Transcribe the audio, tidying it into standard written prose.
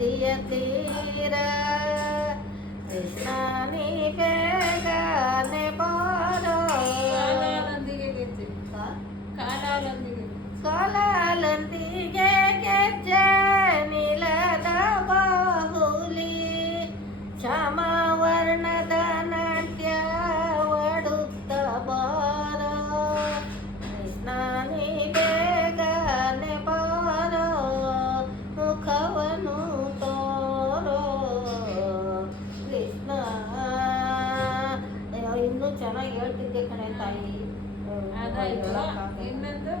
ನದಿಯ ತೀರ ಕೃಷ್ಣ ನೀ ಬೇಗನೆ ಬಾರೋ ಕಾಲಾಲಂದಿಗೆ ಗೆಜ್ಜೆ ನಿಲದ ಬಾಹುಲಿ ಶ್ಯಾಮವರ್ಣದ ನಾಟ್ಯ ಒಡುತ್ತ ಬಾರೋ ಕೃಷ್ಣ ನೀ ಬೇಗನೆ ಬಾರೋ ಮುಖವನ್ನು ತೋರೋ ಕೃಷ್ಣ. ಇನ್ನೂ ಚೆನ್ನಾಗಿ ಹೇಳ್ತಿದ್ದೆ ಕಣೆ ತಾಯಿ. ಇನ್ನೊಂದು